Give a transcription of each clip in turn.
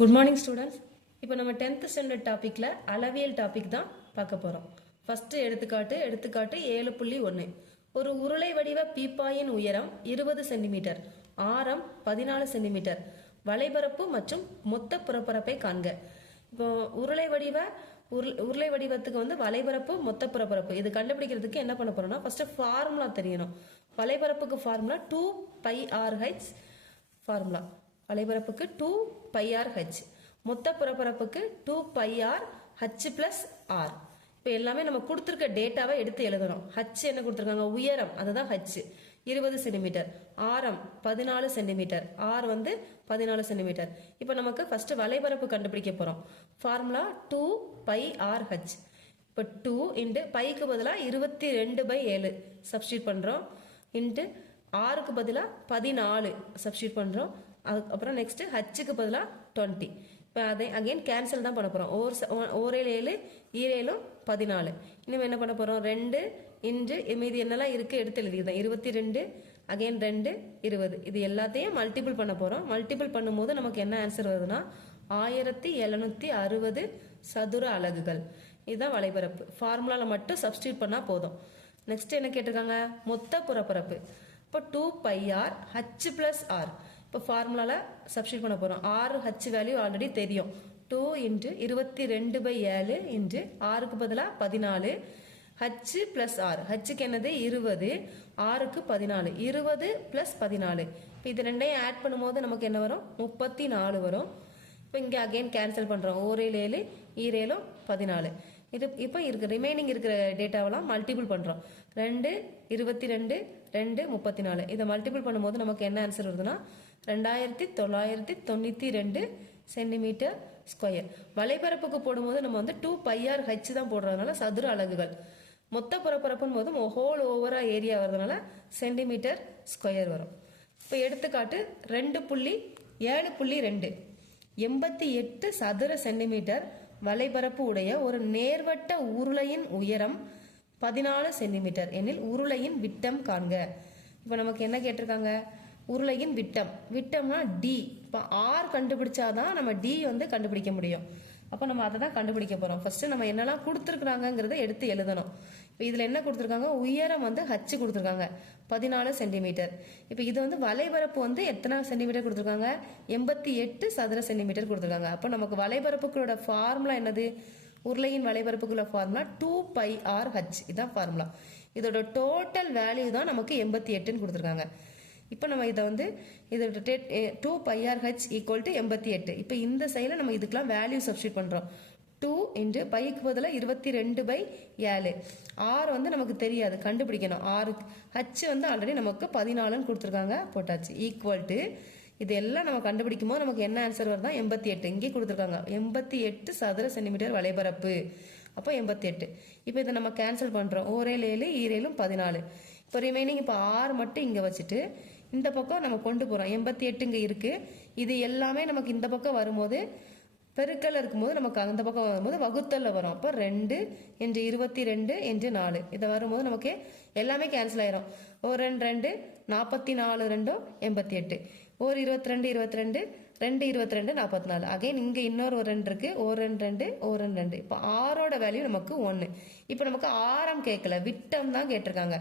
Good morning students இப்போ நம்ம tenth standard டாப்பிக்கில் அளவியல் டாபிக் தான் பார்க்க போகிறோம் ஃபஸ்ட்டு எடுத்துக்காட்டு எடுத்துக்காட்டு ஏழு புள்ளி ஒன்று ஒரு உருளை வடிவ பீப்பாயின் உயரம் இருபது சென்டிமீட்டர் ஆரம் பதினாலு சென்டிமீட்டர் வலைபரப்பு மற்றும் மொத்த புறப்பரப்பை காண்க. இப்போ உருளை வடிவ உருளை உருளை வடிவத்துக்கு வந்து வலைபரப்பு மொத்த புறப்பரப்பு. இது கண்டுபிடிக்கிறதுக்கு என்ன பண்ண போறோம்னா ஃபர்ஸ்ட் ஃபார்முலா தெரியணும். வலைபரப்புக்கு formula two pi r heights formula வலைபரப்புக்கு two pi r h மொத்த புறப்பரப்புக்கு two pi r h plus r இப்போ எல்லாமே நம்ம கொடுத்துருக்க டேட்டாவை எடுத்து எழுதணும். ஹச் என்ன கொடுத்துருக்காங்க? உயரம். அதுதான் ஹச் இருபது சென்டிமீட்டர் ஆரம் பதினாலு சென்டிமீட்டர் ஆர் வந்து பதினாலு சென்டிமீட்டர் இப்போ நமக்கு ஃபர்ஸ்ட் வலைபரப்பு கண்டுபிடிக்க போகிறோம் formula two pi r h இப்போ டூ இன்ட்டு பைக்கு பதிலாக இருபத்தி ரெண்டு பை ஏழு சப்ஸ்டியூட் பண்ணுறோம் இன்ட்டு ஆறுக்கு பதிலாக பதினாலு சப்ஸ்டியூட் பண்ணுறோம் அதுக்கப்புறம் நெக்ஸ்ட்டு ஹச்சுக்கு பதிலாக டுவெண்ட்டி இப்போ அதை அகைன் கேன்சல் தான் பண்ண போகிறோம் ஓர் ச- ஓ- ஓரேழு ஏழு ஈரேழும் பதினாலு. இன்னும் என்ன பண்ண போகிறோம் ரெண்டு இன்று மீதி என்னெல்லாம் இருக்குது எடுத்து எழுதிதான் இருபத்தி ரெண்டு அகைன் ரெண்டு இருபது. இது எல்லாத்தையும் மல்டிபிள் பண்ண போகிறோம் மல்டிபிள் பண்ணும்போது நமக்கு என்ன ஆன்சர் வருதுன்னா ஆயிரத்தி எழுநூற்றி அறுபது சதுர அலகுகள். இதுதான் வலைபரப்பு ஃபார்முலாவில் மட்டும் சப்ஸ்டியூட் பண்ணால் போதும். நெக்ஸ்ட் என்ன கேட்டிருக்காங்க? மொத்த புறப்பரப்பு. இப்போ two pi r h plus r இப்போ ஃபார்முலாவில் சப்ஸ்டியூட் பண்ண போகிறோம் ஆறு ஹச் வேல்யூ ஆல்ரெடி தெரியும். டூ இன்ட்டு இருபத்தி ரெண்டு பை ஏழு இன்ட்டு ஆறுக்கு பதிலாக பதினாலு. ஹச்சு ப்ளஸ் ஆறு ஹச்சுக்கு என்னது? இருபது. ஆறுக்கு பதினாலு. இருபது ப்ளஸ் பதினாலு. இப்போ இது ரெண்டையும் ஆட் பண்ணும்போது நமக்கு என்ன வரும்? முப்பத்தி நாலு வரும். இப்போ இங்கே அகெயின் கேன்சல் பண்ணுறோம் ஓரேழு ஏழு ஈரேலும் பதினாலு. இது இப்போ இருக்கிற ரிமைனிங் இருக்கிற டேட்டாவெல்லாம் மல்டிபிள் பண்ணுறோம் ரெண்டு இருபத்தி ரெண்டு ரெண்டு முப்பத்தி நாலு இதை மல்டிபிள் பண்ணும்போது நமக்கு என்ன ஆன்சர் வருதுன்னா ரெண்டாயிரத்தி தொள்ளாயிரத்தி தொண்ணூற்றி ரெண்டு சென்டிமீட்டர் ஸ்கொயர் வலைபரப்புக்கு போடும்போது நம்ம வந்து டூ பையார் ஹச் தான் போடுறதுனால சதுர அலகுகள். மொத்த புறப்பரப்புன்னு போதும் ஹோல் ஓவரா ஏரியா வர்றதுனால சென்டிமீட்டர் ஸ்கொயர் வரும். இப்போ எடுத்துக்காட்டு ரெண்டு புள்ளி ஏழு புள்ளி ரெண்டு. எண்பத்தி எட்டு சதுர சென்டிமீட்டர் வலைபரப்பு உடைய ஒரு நேர்வட்ட உருளையின் உயரம் பதினாலு சென்டிமீட்டர். எனில் உருளையின் விட்டம் காண்க. இப்போ நமக்கு என்ன கேட்டிருக்காங்க? உருளையின் விட்டம். விட்டம்னா டி இப்போ ஆர் கண்டுபிடிச்சாதான் நம்ம டி வந்து கண்டுபிடிக்க முடியும். அப்போ நம்ம அதை தான் கண்டுபிடிக்க போகிறோம் ஃபர்ஸ்ட் நம்ம என்னெல்லாம் கொடுத்துருக்குறாங்கிறத எடுத்து எழுதணும். இப்போ இதில் என்ன கொடுத்துருக்காங்க? உயரம் வந்து ஹச்சு கொடுத்துருக்காங்க. பதினாலு சென்டிமீட்டர். இப்போ இது வந்து வலைபரப்பு வந்து எத்தனை சென்டிமீட்டர் கொடுத்துருக்காங்க? எண்பத்தி எட்டு சதுர சென்டிமீட்டர் கொடுத்துருக்காங்க. அப்போ நமக்கு வலைபரப்புகளோட ஃபார்முலா என்னது? உருளையின் வலைபரப்புக்குள்ள formula two pi r h இதான் ஃபார்முலா இதோட டோட்டல் வேல்யூ தான் நமக்கு எண்பத்தி எட்டுன்னு கொடுத்துருக்காங்க. இப்போ நம்ம இதை வந்து இதோட two pi r h equal to எண்பத்தி எட்டு. இப்போ இந்த சைடில் நம்ம இதுக்கெல்லாம் வேல்யூ சப்ஸ்டியூட் பண்ணுறோம் டூ இன்ட்டு பைக்கு பதிலாக இருபத்தி ரெண்டு பை ஏழு. ஆர் வந்து நமக்கு தெரியாது கண்டுபிடிக்கணும். ஆறு ஹச் வந்து ஆல்ரெடி நமக்கு பதினாலுன்னு கொடுத்துருக்காங்க. போட்டாச்சு. ஈக்குவல் டு இதெல்லாம் நம்ம கண்டுபிடிக்கும் போது நமக்கு என்ன ஆன்சர் வருதா எண்பத்தி எட்டு. இங்கே கொடுத்துருக்காங்க. எண்பத்தி எட்டு சதுர சென்டிமீட்டர் வலைபரப்பு அப்போ எண்பத்தி எட்டு. இப்போ இதை நம்ம கேன்சல் பண்ணுறோம் ஓரேல் ஏழு ஈரேலும் பதினாலு. இப்போ ரிமைனிங் இப்போ ஆறு மட்டும் இங்கே வச்சுட்டு இந்த பக்கம் நம்ம கொண்டு போகிறோம் எண்பத்தி எட்டு இங்கே இருக்குது இது எல்லாமே நமக்கு இந்த பக்கம் வரும்போது பெருக்கல் இருக்கும்போது நமக்கு அந்த பக்கம் வரும்போது வகுத்தல்ல வரும். அப்போ ரெண்டு என்று இருபத்தி ரெண்டு என்று நாலு. இதை வரும்போது நமக்கு எல்லாமே கேன்சல் ஆயிரும். ஒரு ரெண்டு ரெண்டு நாற்பத்தி நாலு ரெண்டும் எண்பத்தி எட்டு. ஒரு இருபத்தி ரெண்டு இருபத்தி ரெண்டு ரெண்டு இருபத்தி ரெண்டு நாற்பத்தி நாலு அகைன் இங்கே இன்னொரு ஒரு ரெண்டு இருக்கு. ஒரு ரெண்டு ரெண்டு ஒரு ரெண்டு ரெண்டு. இப்போ ஆறோட வேல்யூ நமக்கு ஒன்று இப்போ நமக்கு ஆரம் கேட்கல விட்டம் தான் கேட்டிருக்காங்க.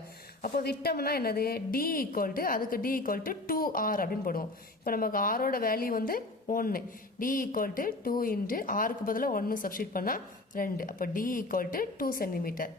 அப்போ விட்டம்னா என்னது? டி ஈக்குவல் டு அதுக்கு d equal to two r அப்படின்னு போடுவோம். இப்போ நமக்கு ஆரோட வேல்யூ வந்து ஒன்று d equal to two into ஆருக்கு பதிலாக ஒன்று சப்ஸ்டியூட் பண்ணால் ரெண்டு. அப்போ d equal to two centimetre